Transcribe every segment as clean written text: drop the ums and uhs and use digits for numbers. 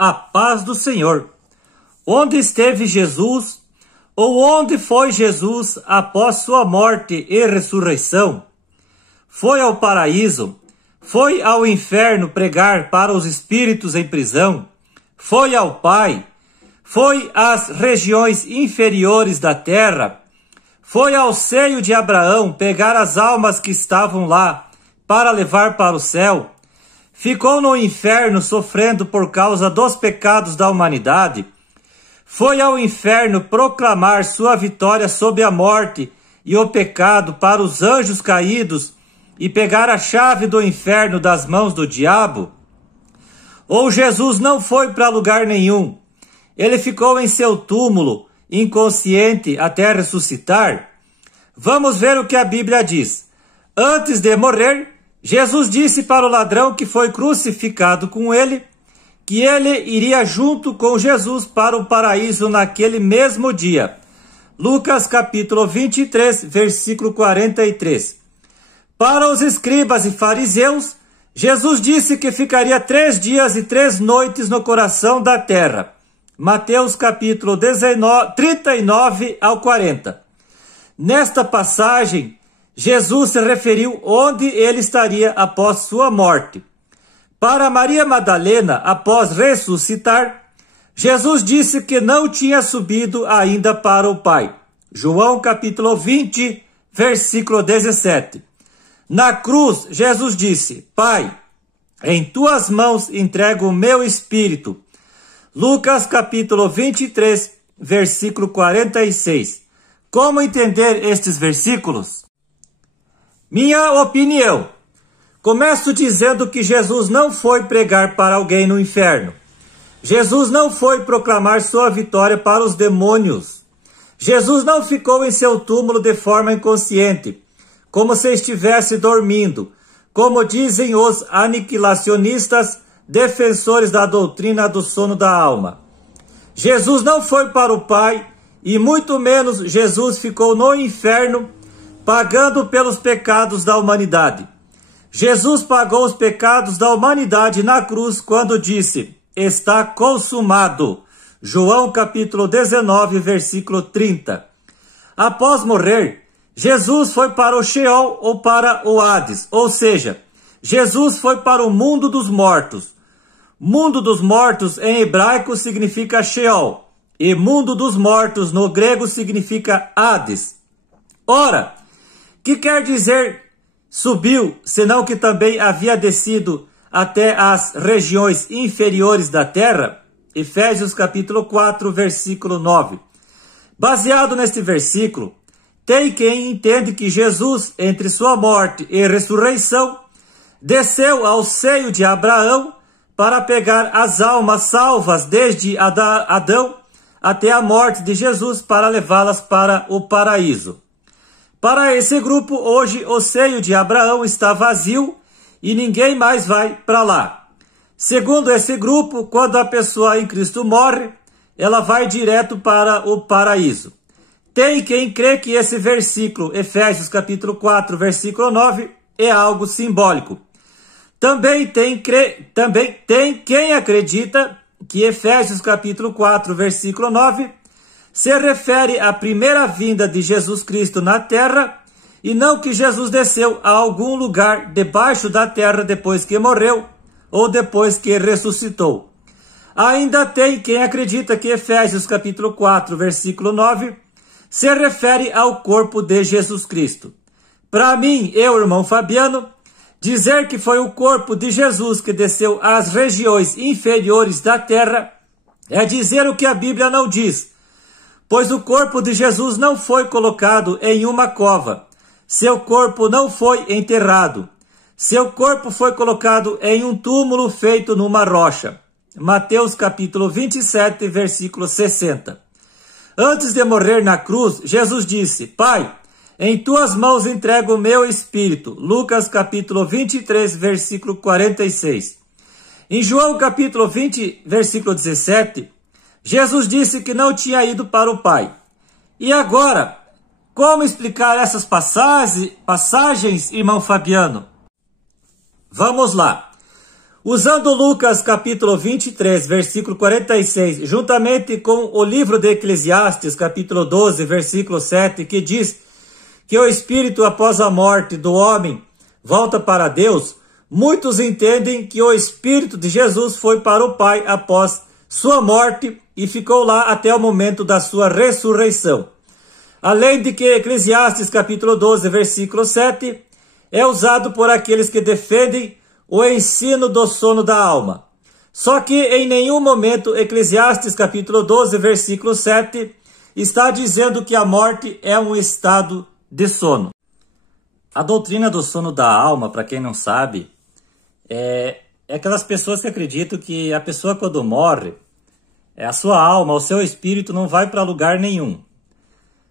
a paz do Senhor. Onde esteve Jesus, ou onde foi Jesus após sua morte e ressurreição? Foi ao paraíso? Foi ao inferno pregar para os espíritos em prisão? Foi ao Pai? Foi às regiões inferiores da terra? Foi ao seio de Abraão pegar as almas que estavam lá para levar para o céu? Ficou no inferno sofrendo por causa dos pecados da humanidade? Foi ao inferno proclamar sua vitória sobre a morte e o pecado para os anjos caídos e pegar a chave do inferno das mãos do diabo? Ou Jesus não foi para lugar nenhum? Ele ficou em seu túmulo, inconsciente até ressuscitar? Vamos ver o que a Bíblia diz. Antes de morrer, Jesus disse para o ladrão que foi crucificado com ele, que ele iria junto com Jesus para o paraíso naquele mesmo dia. Lucas capítulo 23, versículo 43. Para os escribas e fariseus, Jesus disse que ficaria 3 dias e 3 noites no coração da terra. Mateus capítulo 39 ao 40. Nesta passagem, Jesus se referiu onde ele estaria após sua morte. Para Maria Madalena, após ressuscitar, Jesus disse que não tinha subido ainda para o Pai. João capítulo 20, versículo 17. Na cruz, Jesus disse: Pai, em tuas mãos entrego o meu espírito. Lucas capítulo 23, versículo 46. Como entender estes versículos? Minha opinião. Começo dizendo que Jesus não foi pregar para alguém no inferno. Jesus não foi proclamar sua vitória para os demônios. Jesus não ficou em seu túmulo de forma inconsciente, como se estivesse dormindo, como dizem os aniquilacionistas, defensores da doutrina do sono da alma. Jesus não foi para o Pai, e muito menos Jesus ficou no inferno, pagando pelos pecados da humanidade. Jesus pagou os pecados da humanidade na cruz quando disse: está consumado. João capítulo 19, versículo 30. Após morrer, Jesus foi para o Sheol ou para o Hades, ou seja, Jesus foi para o mundo dos mortos. Mundo dos mortos em hebraico significa Sheol, e mundo dos mortos no grego significa Hades. Ora, que quer dizer subiu, senão que também havia descido até as regiões inferiores da terra? Efésios capítulo 4, versículo 9. Baseado neste versículo, tem quem entende que Jesus, entre sua morte e ressurreição, desceu ao seio de Abraão para pegar as almas salvas desde Adão até a morte de Jesus para levá-las para o paraíso. Para esse grupo, hoje o seio de Abraão está vazio e ninguém mais vai para lá. Segundo esse grupo, quando a pessoa em Cristo morre, ela vai direto para o paraíso. Tem quem crê que esse versículo, Efésios capítulo 4, versículo 9, é algo simbólico. Também tem quem acredita que Efésios capítulo 4, versículo 9, se refere à primeira vinda de Jesus Cristo na terra, e não que Jesus desceu a algum lugar debaixo da terra depois que morreu, ou depois que ressuscitou. Ainda tem quem acredita que Efésios capítulo 4, versículo 9, se refere ao corpo de Jesus Cristo. Para mim, irmão Fabiano, dizer que foi o corpo de Jesus que desceu às regiões inferiores da terra é dizer o que a Bíblia não diz, pois o corpo de Jesus não foi colocado em uma cova. Seu corpo não foi enterrado. Seu corpo foi colocado em um túmulo feito numa rocha. Mateus capítulo 27, versículo 60. Antes de morrer na cruz, Jesus disse: Pai, em tuas mãos entrego o meu espírito. Lucas capítulo 23, versículo 46. Em João capítulo 20, versículo 17, Jesus disse que não tinha ido para o Pai. E agora, como explicar essas passagens, irmão Fabiano? Vamos lá. Usando Lucas capítulo 23, versículo 46, juntamente com o livro de Eclesiastes, capítulo 12, versículo 7, que diz que o espírito após a morte do homem volta para Deus, muitos entendem que o espírito de Jesus foi para o Pai após sua morte e ficou lá até o momento da sua ressurreição. Além de que Eclesiastes capítulo 12, versículo 7, é usado por aqueles que defendem o ensino do sono da alma. Só que em nenhum momento Eclesiastes capítulo 12, versículo 7, está dizendo que a morte é um estado de sono. A doutrina do sono da alma, para quem não sabe, é aquelas pessoas que acreditam que a pessoa quando morre, a sua alma, o seu espírito não vai para lugar nenhum.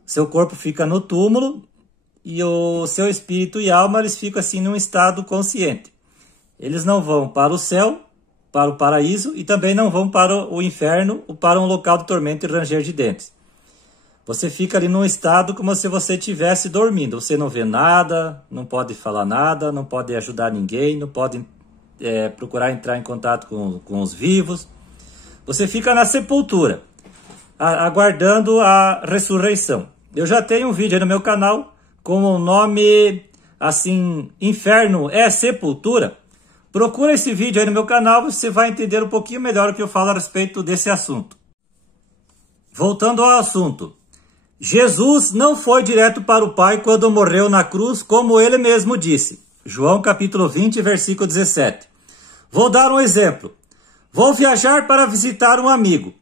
Seu corpo fica no túmulo e o seu espírito e alma eles ficam assim num estado consciente. Eles não vão para o céu, para o paraíso e também não vão para o inferno ou para um local de tormento e ranger de dentes. Você fica ali num estado como se você estivesse dormindo. Você não vê nada, não pode falar nada, não pode ajudar ninguém, não pode procurar entrar em contato com os vivos. Você fica na sepultura, aguardando a ressurreição. Eu já tenho um vídeo aí no meu canal com o nome assim, Inferno é Sepultura. Procura esse vídeo aí no meu canal, você vai entender um pouquinho melhor o que eu falo a respeito desse assunto. Voltando ao assunto. Jesus não foi direto para o Pai quando morreu na cruz, como ele mesmo disse. João capítulo 20, versículo 17. Vou dar um exemplo. Vou viajar para visitar um amigo.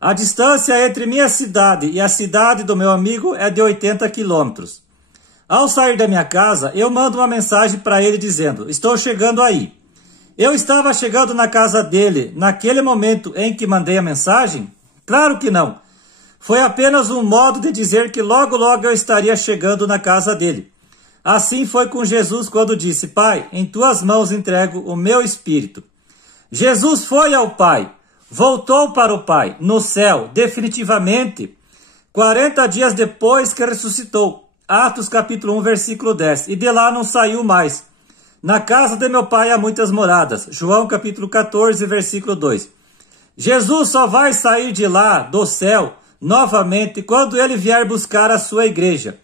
A distância entre minha cidade e a cidade do meu amigo é de 80 quilômetros. Ao sair da minha casa, eu mando uma mensagem para ele dizendo, estou chegando aí. Eu estava chegando na casa dele naquele momento em que mandei a mensagem? Claro que não. Foi apenas um modo de dizer que logo logo eu estaria chegando na casa dele. Assim foi com Jesus quando disse, Pai, em tuas mãos entrego o meu espírito. Jesus foi ao Pai, voltou para o Pai, no céu, definitivamente, 40 dias depois que ressuscitou. Atos capítulo 1, versículo 10. E de lá não saiu mais. Na casa de meu pai há muitas moradas. João capítulo 14, versículo 2. Jesus só vai sair de lá, do céu, novamente, quando ele vier buscar a sua igreja.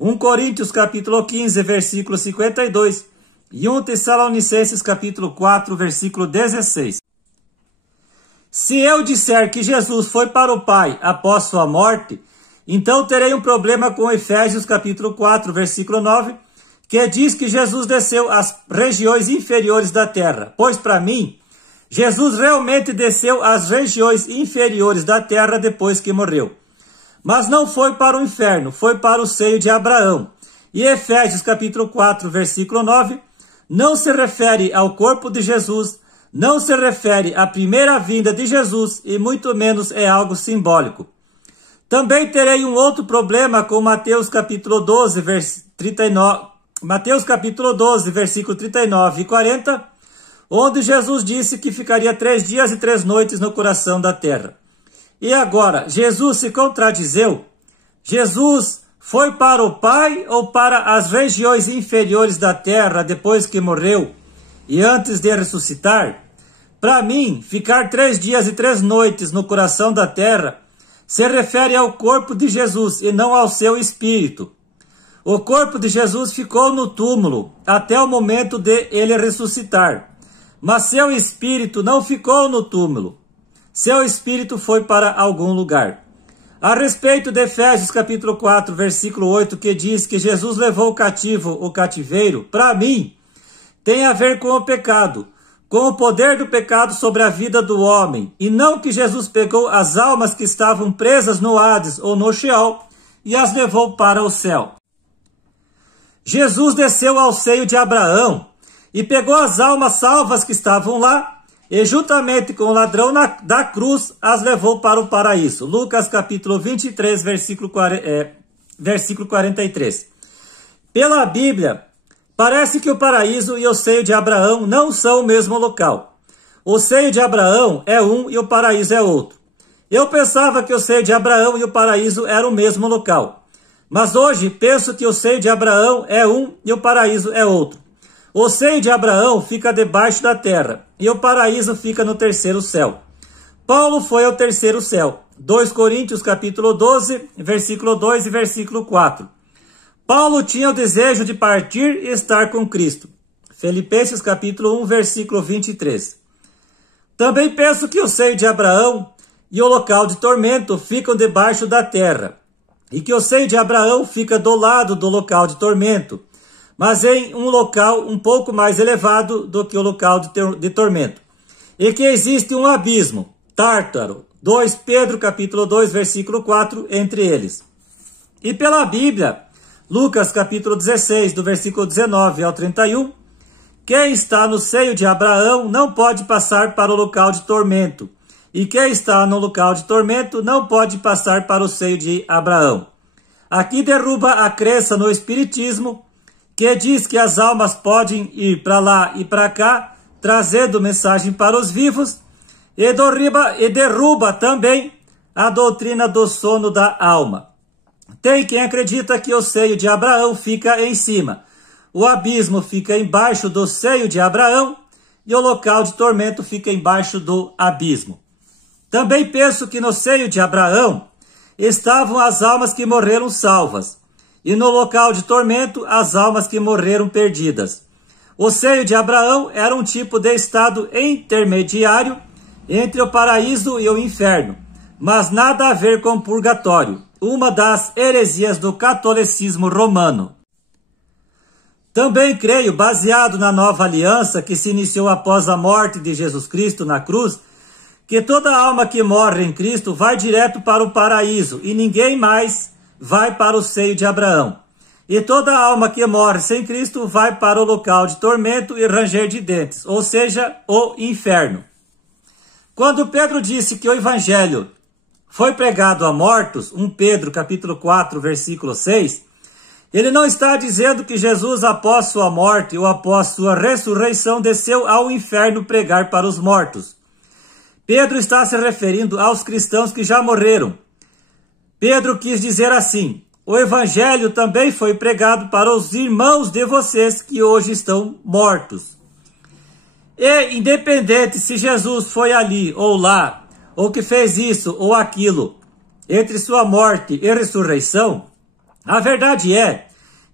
1 Coríntios capítulo 15, versículo 52. E 1 Tessalonicenses capítulo 4, versículo 16. Se eu disser que Jesus foi para o Pai após sua morte, então terei um problema com Efésios capítulo 4, versículo 9, que diz que Jesus desceu às regiões inferiores da terra. Pois para mim, Jesus realmente desceu às regiões inferiores da terra depois que morreu. Mas não foi para o inferno, foi para o seio de Abraão. E Efésios capítulo 4, versículo 9, não se refere ao corpo de Jesus, não se refere à primeira vinda de Jesus e muito menos é algo simbólico. Também terei um outro problema com Mateus capítulo 12, versículo 39 e 40, onde Jesus disse que ficaria 3 dias e 3 noites no coração da terra. E agora, Jesus se contradizeu? Jesus foi para o Pai ou para as regiões inferiores da terra depois que morreu e antes de ressuscitar? Para mim, ficar 3 dias e 3 noites no coração da terra se refere ao corpo de Jesus e não ao seu espírito. O corpo de Jesus ficou no túmulo até o momento de ele ressuscitar. Mas seu espírito não ficou no túmulo. Seu espírito foi para algum lugar. A respeito de Efésios capítulo 4, versículo 8, que diz que Jesus levou cativo o cativeiro, para mim, tem a ver com o pecado, com o poder do pecado sobre a vida do homem, e não que Jesus pegou as almas que estavam presas no Hades ou no Sheol e as levou para o céu. Jesus desceu ao seio de Abraão e pegou as almas salvas que estavam lá e juntamente com o ladrão da cruz as levou para o paraíso. Lucas capítulo 23, versículo 43. Pela Bíblia, parece que o paraíso e o seio de Abraão não são o mesmo local. O seio de Abraão é um e o paraíso é outro. Eu pensava que o seio de Abraão e o paraíso eram o mesmo local. Mas hoje penso que o seio de Abraão é um e o paraíso é outro. O seio de Abraão fica debaixo da terra e o paraíso fica no terceiro céu. Paulo foi ao terceiro céu. 2 Coríntios capítulo 12, versículo 2 e versículo 4. Paulo tinha o desejo de partir e estar com Cristo. Filipenses capítulo 1, versículo 23. Também penso que o seio de Abraão e o local de tormento ficam debaixo da terra, e que o seio de Abraão fica do lado do local de tormento, mas em um local um pouco mais elevado do que o local de tormento, e que existe um abismo, Tártaro, 2 Pedro capítulo 2, versículo 4, entre eles. E pela Bíblia, Lucas capítulo 16, do versículo 19 ao 31, quem está no seio de Abraão não pode passar para o local de tormento, e quem está no local de tormento não pode passar para o seio de Abraão. Aqui derruba a crença no Espiritismo, que diz que as almas podem ir para lá e para cá, trazendo mensagem para os vivos, e derruba também a doutrina do sono da alma. Tem quem acredita que o seio de Abraão fica em cima, o abismo fica embaixo do seio de Abraão e o local de tormento fica embaixo do abismo. Também penso que no seio de Abraão estavam as almas que morreram salvas, e no local de tormento as almas que morreram perdidas. O seio de Abraão era um tipo de estado intermediário entre o paraíso e o inferno, mas nada a ver com purgatório, uma das heresias do catolicismo romano. Também creio, baseado na nova aliança que se iniciou após a morte de Jesus Cristo na cruz, que toda alma que morre em Cristo vai direto para o paraíso e ninguém mais vai para o seio de Abraão. E toda alma que morre sem Cristo vai para o local de tormento e ranger de dentes, ou seja, o inferno. Quando Pedro disse que o evangelho foi pregado a mortos, 1 Pedro capítulo 4, versículo 6, ele não está dizendo que Jesus, após sua morte ou após sua ressurreição, desceu ao inferno pregar para os mortos. Pedro está se referindo aos cristãos que já morreram. Pedro quis dizer assim: o evangelho também foi pregado para os irmãos de vocês que hoje estão mortos. E independente se Jesus foi ali ou lá, ou que fez isso ou aquilo, entre sua morte e ressurreição, a verdade é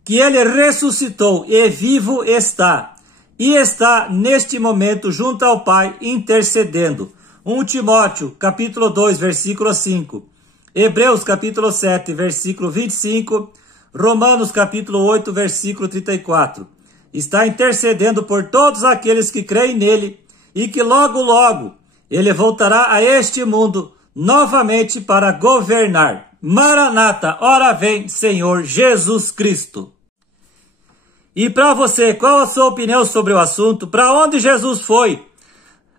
que ele ressuscitou e vivo está, e está neste momento junto ao Pai intercedendo. 1 Timóteo, capítulo 2, versículo 5, Hebreus, capítulo 7, versículo 25, Romanos, capítulo 8, versículo 34. Está intercedendo por todos aqueles que creem nele e que logo, logo, ele voltará a este mundo novamente para governar. Maranata, ora vem, Senhor Jesus Cristo. E para você, qual a sua opinião sobre o assunto? Para onde Jesus foi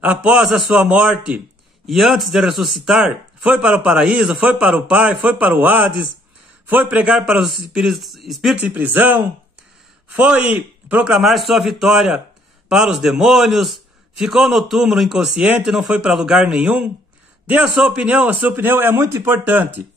após a sua morte e antes de ressuscitar? Foi para o paraíso? Foi para o Pai? Foi para o Hades? Foi pregar para os espíritos em prisão? Foi proclamar sua vitória para os demônios? Ficou no túmulo inconsciente e não foi para lugar nenhum? Dê a sua opinião é muito importante.